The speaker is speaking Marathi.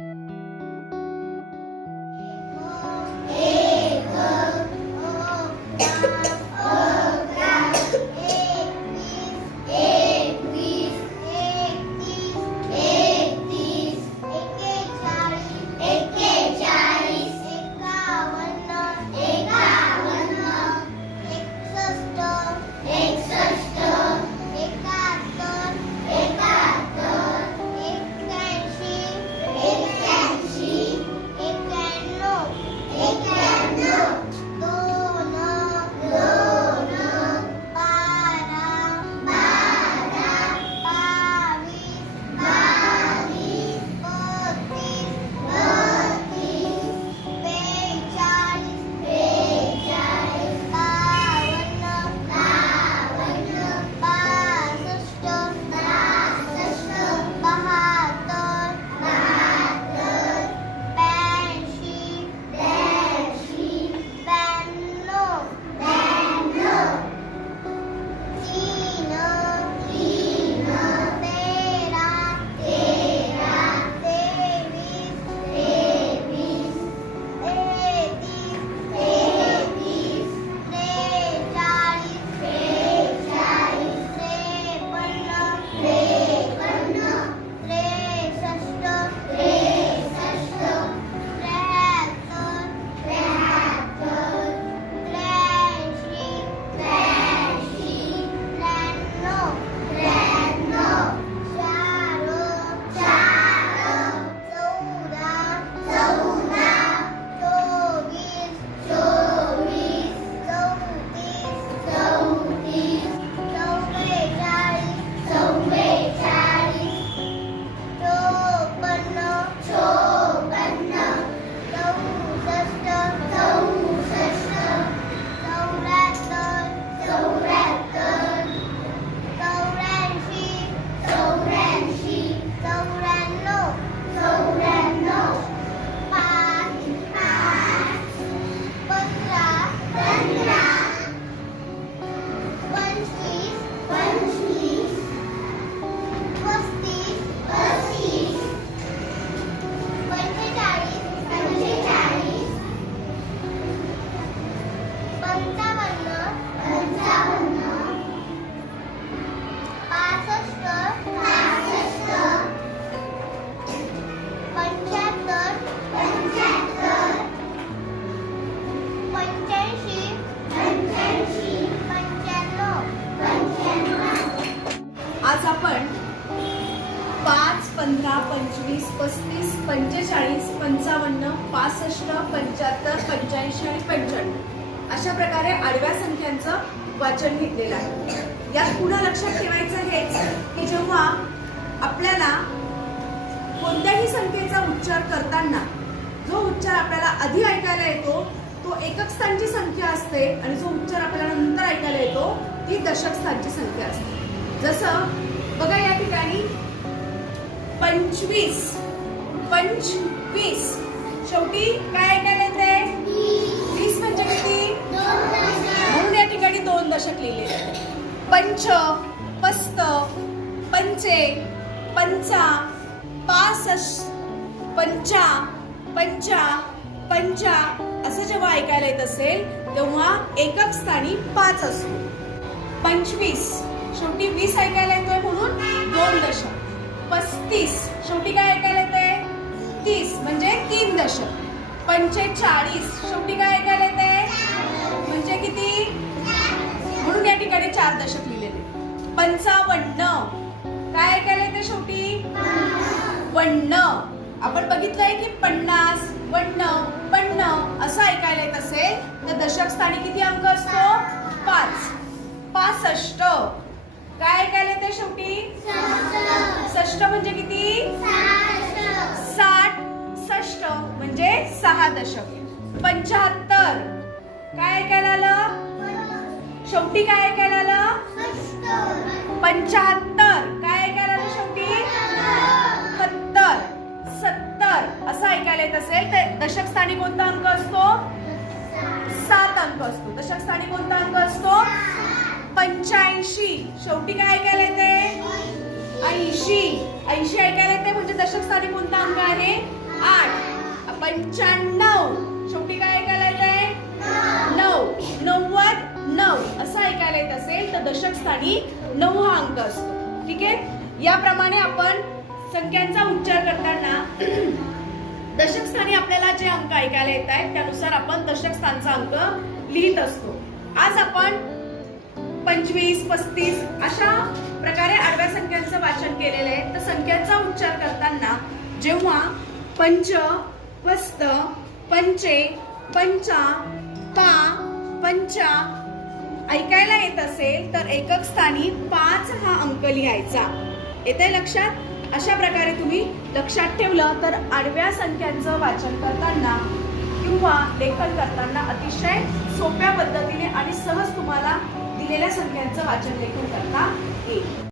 Música आज आपण पाच पंधरा पंचवीस पस्तीस पंचेचाळीस पंचावन्न पासष्ट पंच्याहत्तर पंच्याऐंशी आणि पंच्याण्णव. अशा प्रकारे आडव्या संख्यांचं वाचन घेतलेलं आहे. यात पुन्हा लक्षात ठेवायचं हेच की जेव्हा आपल्याला कोणत्याही संख्येचा उच्चार करताना जो उच्चार आपल्याला आधी ऐकायला येतो तो एकक स्थानची संख्या असते आणि जो उच्चार आपल्याला नंतर ऐकायला येतो ती दशक स्थानची संख्या असते. जसं बघा या ठिकाणी पंचवीस पंचवीस. शेवटी काय ऐकायला ठिकाणी दोन पंच पस्त पंचे पंचा पासष्ट पंचा पंचा पंचा असं जेव्हा ऐकायला येत असेल तेव्हा एकक स्थानी पाच असतो. पंचवीस शेवटी वीस ऐकायला येतोय म्हणून दोन दशक. पस्तीस शेवटी काय ऐकायला येतंय? तीस म्हणजे तीन दशक. पंचेचाळीस शेवटी काय ऐकायला येत पंचावन्न. काय ऐकायला येते शेवटी? वन्न. आपण बघितलंय की पन्नास वन्न पन्न असं ऐकायला येत असेल तर दशक स्थानी किती अंक असतो? पाच. पासष्ट. काय ऐकायला येते शेवटी? षष्ट म्हणजे किती? साठ. षष्ट म्हणजे सहा दशक. पंच्याहत्तर. काय ऐकायला आलं? शेवटी काय ऐकायला आलं? पंच्याहत्तर. काय ऐकायला आलं शेवटी? सत्तर. सत्तर. असं ऐकायला येत असेल तर दशक स्थानी कोणता अंक असतो? सात अंक असतो. दशक स्थानी कोणता अंक असतो? पंच्याऐंशी. शेवटी काय ऐकायला येते? ऐंशी. ऐंशी ऐकायला येते म्हणजे दशक स्थानी कोणता अंक आहे? पंच्याण्णव. शेवटी काय असं ऐकायला येत असेल तर दशक स्थानी नऊ हा अंक असतो. ठीक आहे? याप्रमाणे आपण संख्यांचा उच्चार करताना दशक स्थानी आपल्याला जे अंक ऐकायला येत आहेत त्यानुसार आपण दशक स्थानचा अंक लिहित असतो. आज आपण पंचवीस पस्तीस अशा प्रकारे आडव्या संख्यांचं वाचन केलेलं आहे. तर संख्यांचा उच्चार करताना जेव्हा पंच पस्त पंचे पंचा पा पंचा ऐकायला येत असेल तर एकक स्थानी पाच हा अंक लिहायचा. येते लक्षात? अशा प्रकारे तुम्ही लक्षात ठेवलं तर आडव्या संख्यांचं वाचन करताना किंवा लेखन करताना अतिशय सोप्या पद्धतीने आणि सहज तुम्हाला दिलेल्या संख्यांचं वाचन लेखन करता येईल.